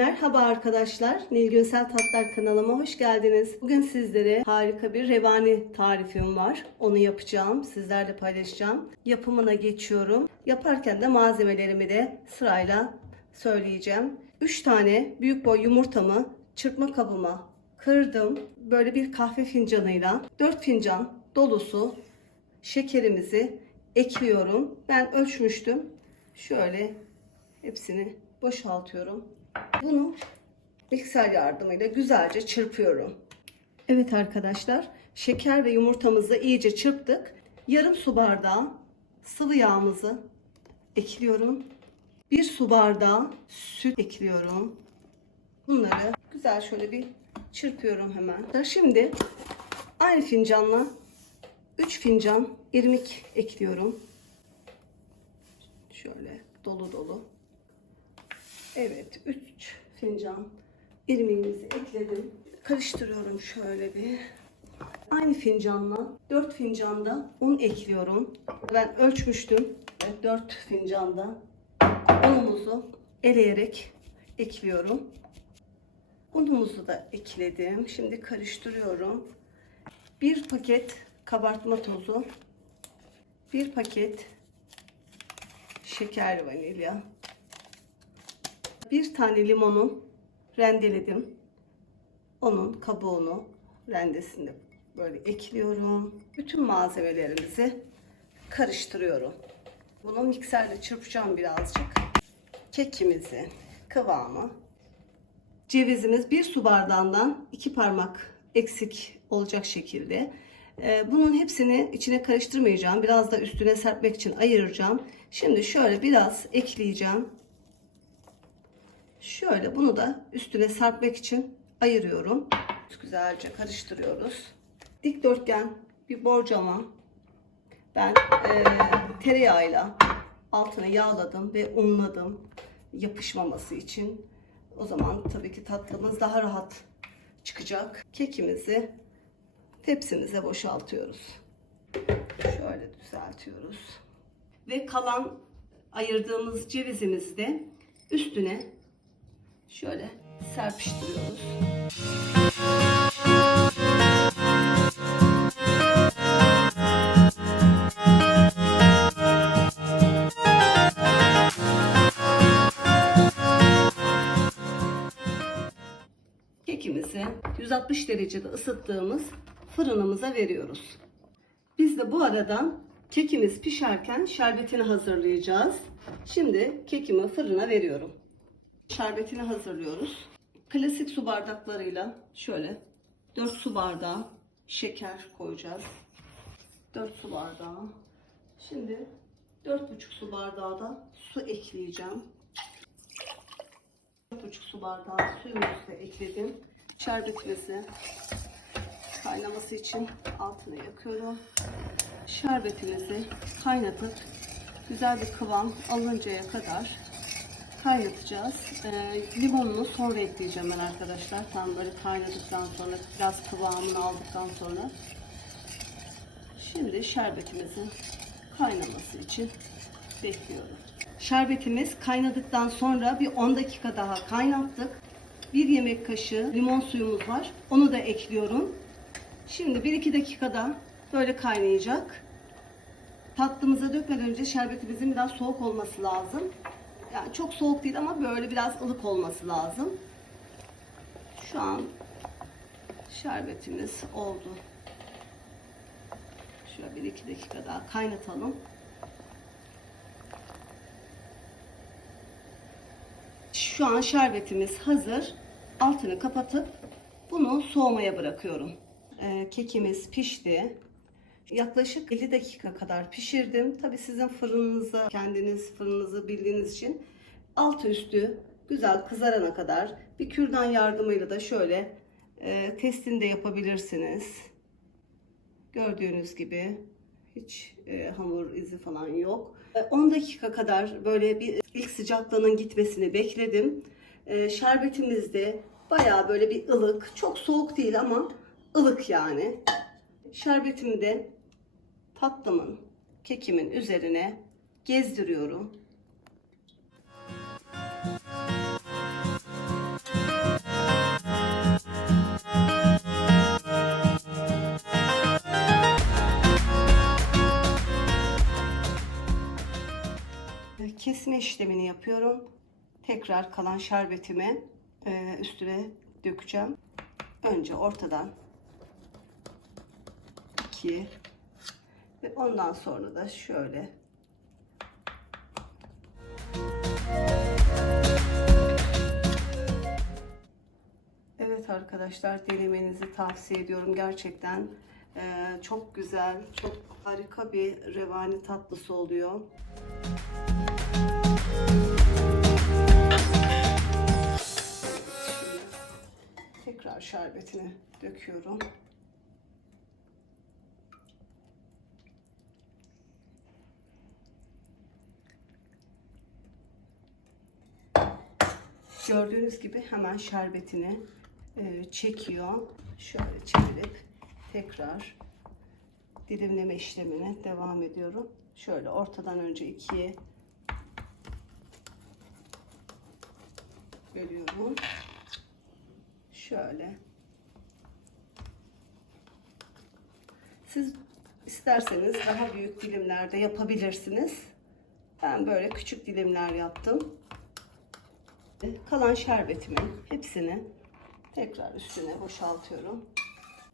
Merhaba arkadaşlar. Nilgünsel Tatlar kanalıma hoş geldiniz. Bugün sizlere harika bir revani tarifim var. Onu yapacağım. Sizlerle paylaşacağım. Yapımına geçiyorum. Yaparken de malzemelerimi de sırayla söyleyeceğim. 3 tane büyük boy yumurtamı çırpma kabıma kırdım. Böyle bir kahve fincanıyla 4 fincan dolusu şekerimizi ekliyorum. Ben ölçmüştüm. Şöyle hepsini boşaltıyorum. Bunu mikser yardımıyla güzelce çırpıyorum. Evet arkadaşlar, şeker ve yumurtamızı iyice çırptık. Yarım su bardağı sıvı yağımızı ekliyorum. Bir su bardağı süt ekliyorum. Bunları güzel şöyle bir çırpıyorum hemen. Şimdi aynı fincanla 3 fincan irmik ekliyorum. Şöyle dolu dolu. Evet 3 fincan irmiğimizi ekledim. Karıştırıyorum şöyle bir. Aynı fincanla 4 fincanda un ekliyorum. Ben ölçmüştüm. Evet, 4 fincanda unumuzu eleyerek ekliyorum. Unumuzu da ekledim. Şimdi karıştırıyorum. Bir paket kabartma tozu. Bir paket şeker vanilya. Bir tane limonu rendeledim. Onun kabuğunu rendesini böyle ekliyorum. Bütün malzemelerimizi karıştırıyorum. Bunu mikserle çırpacağım birazcık. Kekimizi kıvamı. Cevizimiz bir su bardağından iki parmak eksik olacak şekilde. Ee, Bunun hepsini içine karıştırmayacağım. Biraz da üstüne serpmek için ayıracağım. Şimdi şöyle biraz ekleyeceğim. Şöyle bunu da üstüne serpmek için ayırıyorum. Güzelce karıştırıyoruz. Dikdörtgen bir borcama ben e, tereyağıyla altını yağladım ve unladım yapışmaması için. O zaman tabii ki tatlımız daha rahat çıkacak. Kekimizi tepsimize boşaltıyoruz. Şöyle düzeltiyoruz. Ve kalan ayırdığımız cevizimizi de üstüne şöyle serpiştiriyoruz. Kekimizi 160 derecede ısıttığımız fırınımıza veriyoruz. Biz de bu arada kekimiz pişerken şerbetini hazırlayacağız. Şimdi kekimi fırına veriyorum. Şerbetini hazırlıyoruz. Klasik su bardaklarıyla şöyle 4 su bardağı şeker koyacağız. 4 su bardağı. Şimdi 4,5 su bardağı da su ekleyeceğim. 4,5 su bardağı suyumuzu da ekledim. Şerbetimizi kaynaması için altını yakıyorum. Şerbetimizi kaynatıp güzel bir kıvam alıncaya kadar kaynatacağız. Ee, limonunu sonra ekleyeceğim ben arkadaşlar. Tam böyle kaynadıktan sonra biraz kıvamını aldıktan sonra. Şimdi şerbetimizin kaynaması için bekliyorum. Şerbetimiz kaynadıktan sonra bir 10 dakika daha kaynattık. Bir yemek kaşığı limon suyumuz var. Onu da ekliyorum. Şimdi 1-2 dakikada böyle kaynayacak. Tatlımıza dökmeden önce şerbetimizin biraz soğuk olması lazım. Yani çok soğuk değil ama böyle biraz ılık olması lazım. Şu an şerbetimiz oldu. Şöyle 1-2 dakika daha kaynatalım. Şu an şerbetimiz hazır. Altını kapatıp bunu soğumaya bırakıyorum. Ee, kekimiz pişti. Yaklaşık 50 dakika kadar pişirdim. Tabi sizin fırınınızı, kendiniz fırınınızı bildiğiniz için altı üstü güzel kızarana kadar bir kürdan yardımıyla da şöyle e, testini de yapabilirsiniz. Gördüğünüz gibi hiç e, hamur izi falan yok. E, 10 dakika kadar böyle bir ilk sıcaklığının gitmesini bekledim. E, şerbetimiz de bayağı böyle bir ılık. Çok soğuk değil ama ılık yani. Şerbetimi de tatlımın, kekimin üzerine gezdiriyorum. Kesme işlemini yapıyorum. Tekrar kalan şerbetimi e, üstüne dökeceğim. Önce ortadan 2 ve ondan sonra da şöyle Evet arkadaşlar denemenizi tavsiye ediyorum. Gerçekten e, çok güzel, çok harika bir revani tatlısı oluyor. Şimdi tekrar şerbetini döküyorum. Gördüğünüz gibi hemen şerbetini e, çekiyor. Şöyle çevirip tekrar dilimleme işlemine devam ediyorum. Şöyle ortadan önce ikiye bölüyorum. Şöyle. Siz isterseniz daha büyük dilimlerde yapabilirsiniz. Ben böyle küçük dilimler yaptım. Kalan şerbetimin hepsini tekrar üstüne boşaltıyorum.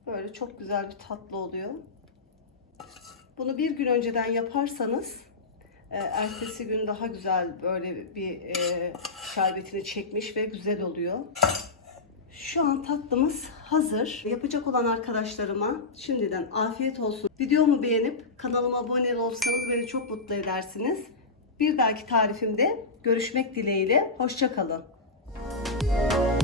Böyle çok güzel bir tatlı oluyor. Bunu bir gün önceden yaparsanız e, ertesi gün daha güzel böyle bir e, şerbetini çekmiş ve güzel oluyor. Şu an tatlımız hazır. Yapacak olan arkadaşlarıma şimdiden afiyet olsun. Videomu beğenip kanalıma abone olursanız beni çok mutlu edersiniz. Bir dahaki tarifimde görüşmek dileğiyle. Hoşçakalın. kalın.